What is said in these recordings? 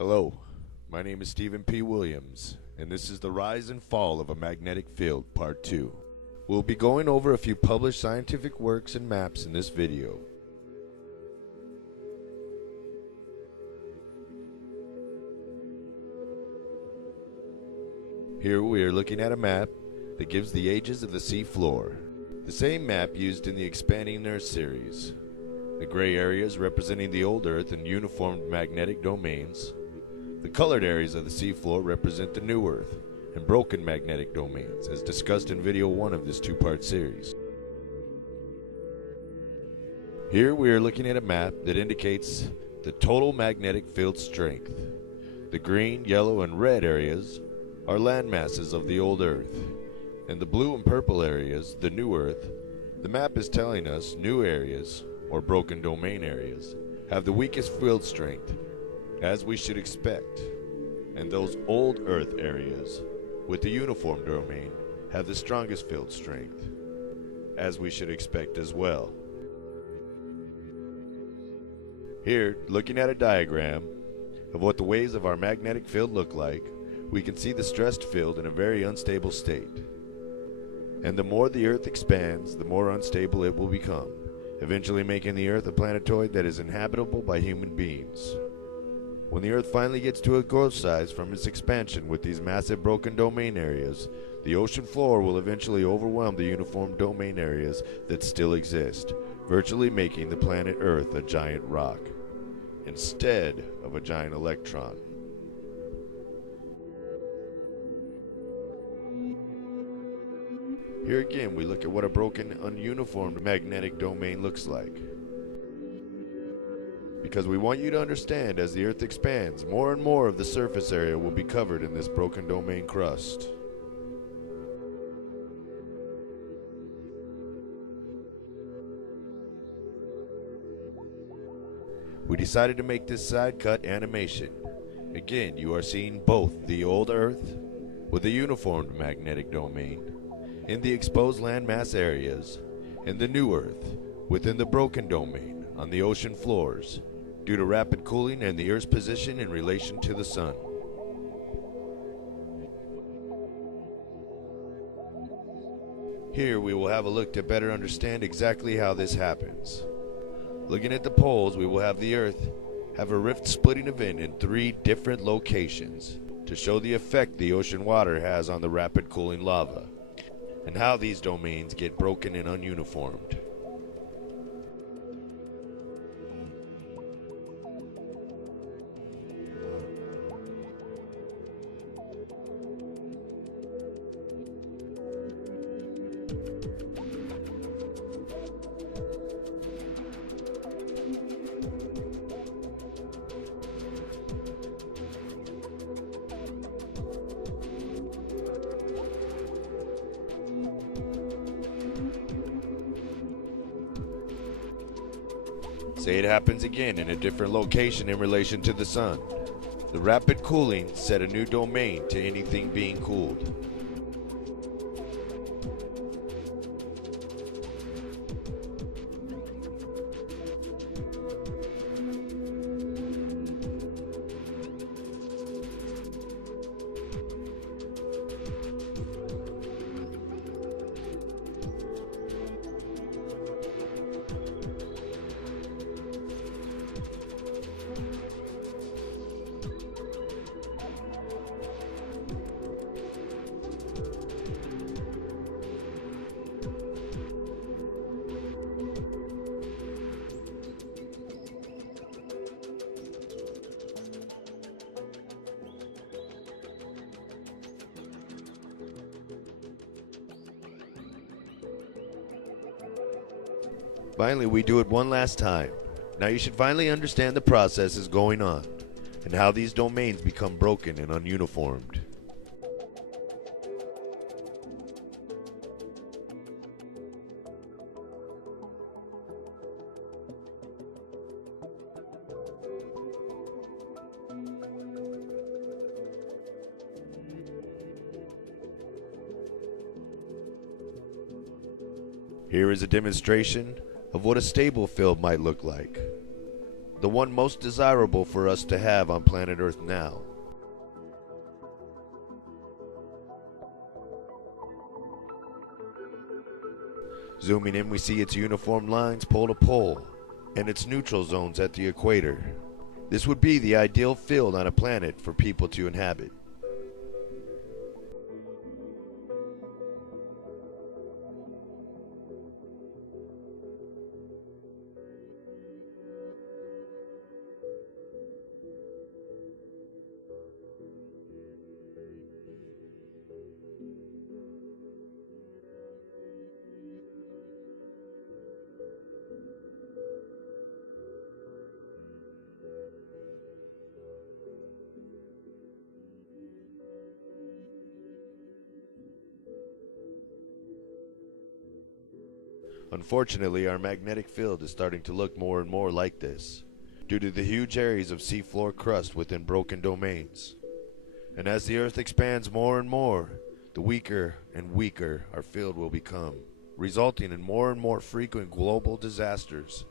Hello, my name is Stephen P. Williams, and this is the Rise and Fall of a Magnetic Field, Part 2. We'll be going over a few published scientific works and maps in this video. Here we are looking at a map that gives the ages of the sea floor, the same map used in the Expanding Earth series. The gray areas representing the old Earth and uniformed magnetic domains. The colored areas of the seafloor represent the new Earth and broken magnetic domains, as discussed in video 1 of this two-part series. Here we are looking at a map that indicates the total magnetic field strength. The green, yellow, and red areas are land masses of the old Earth, and the blue and purple areas, the new Earth. The map is telling us new areas, or broken domain areas, have the weakest field strength, as we should expect, and those old Earth areas with the uniform domain have the strongest field strength, as we should expect as well. Here, looking at a diagram of what the waves of our magnetic field look like, we can see the stressed field in a very unstable state. And the more the Earth expands, the more unstable it will become, eventually making the Earth a planetoid that is inhabitable by human beings. When the Earth finally gets to a growth size from its expansion with these massive broken domain areas, the ocean floor will eventually overwhelm the uniform domain areas that still exist, virtually making the planet Earth a giant rock, instead of a giant electron. Here again, we look at what a broken, ununiformed magnetic domain looks like. Because we want you to understand, as the Earth expands, more and more of the surface area will be covered in this broken domain crust. We decided to make this side cut animation. Again, you are seeing both the old Earth with a uniformed magnetic domain in the exposed landmass areas, and the new Earth within the broken domain on the ocean floors, due to rapid cooling and the Earth's position in relation to the Sun. Here we will have a look to better understand exactly how this happens. Looking at the poles, we will have the Earth have a rift splitting event in 3 different locations to show the effect the ocean water has on the rapid cooling lava, and how these domains get broken and ununiformed. Say it happens again in a different location in relation to the Sun. The rapid cooling set a new domain to anything being cooled. Finally, we do it one last time. Now you should finally understand the process is going on, and how these domains become broken and ununiformed. Here is a demonstration of what a stable field might look like. the one most desirable for us to have on planet Earth now. Zooming in, we see its uniform lines pole to pole, and its neutral zones at the equator. This would be the ideal field on a planet for people to inhabit. Unfortunately, our magnetic field is starting to look more and more like this, due to the huge areas of seafloor crust within broken domains. And as the Earth expands more and more, the weaker and weaker our field will become, resulting in more and more frequent global disasters.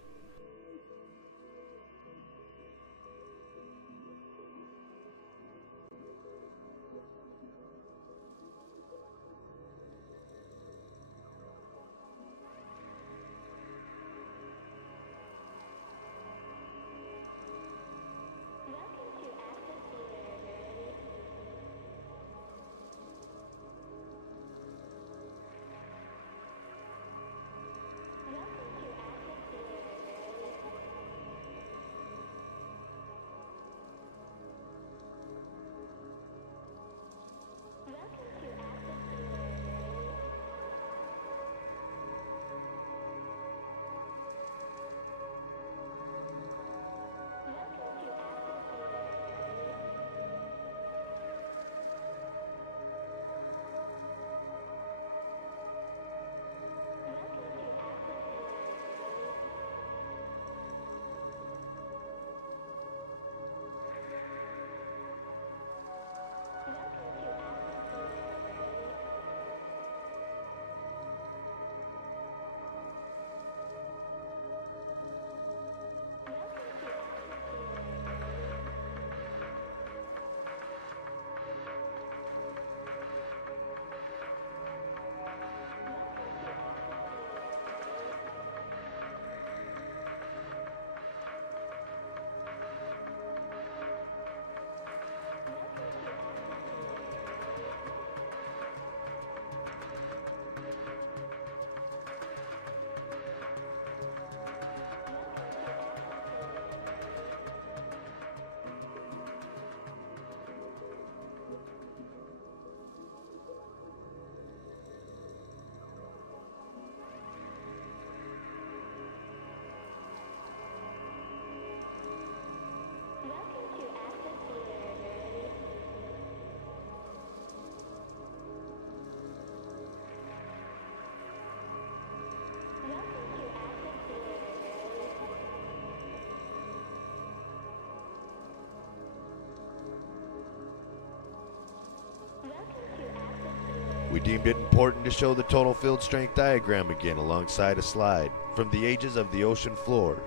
We deemed it important to show the total field strength diagram again alongside a slide from the ages of the ocean floor.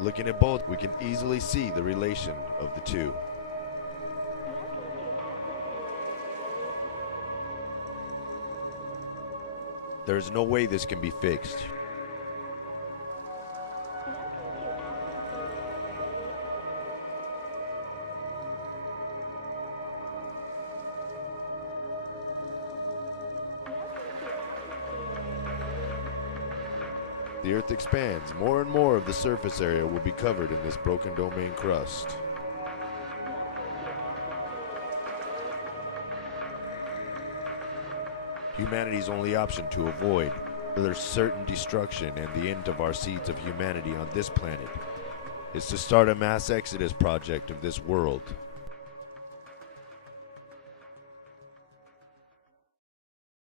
Looking at both, we can easily see the relation of the two. There is no way this can be fixed. The Earth expands, more and more of the surface area will be covered in this broken domain crust. Humanity's only option to avoid further certain destruction and the end of our seeds of humanity on this planet is to start a mass exodus project of this world.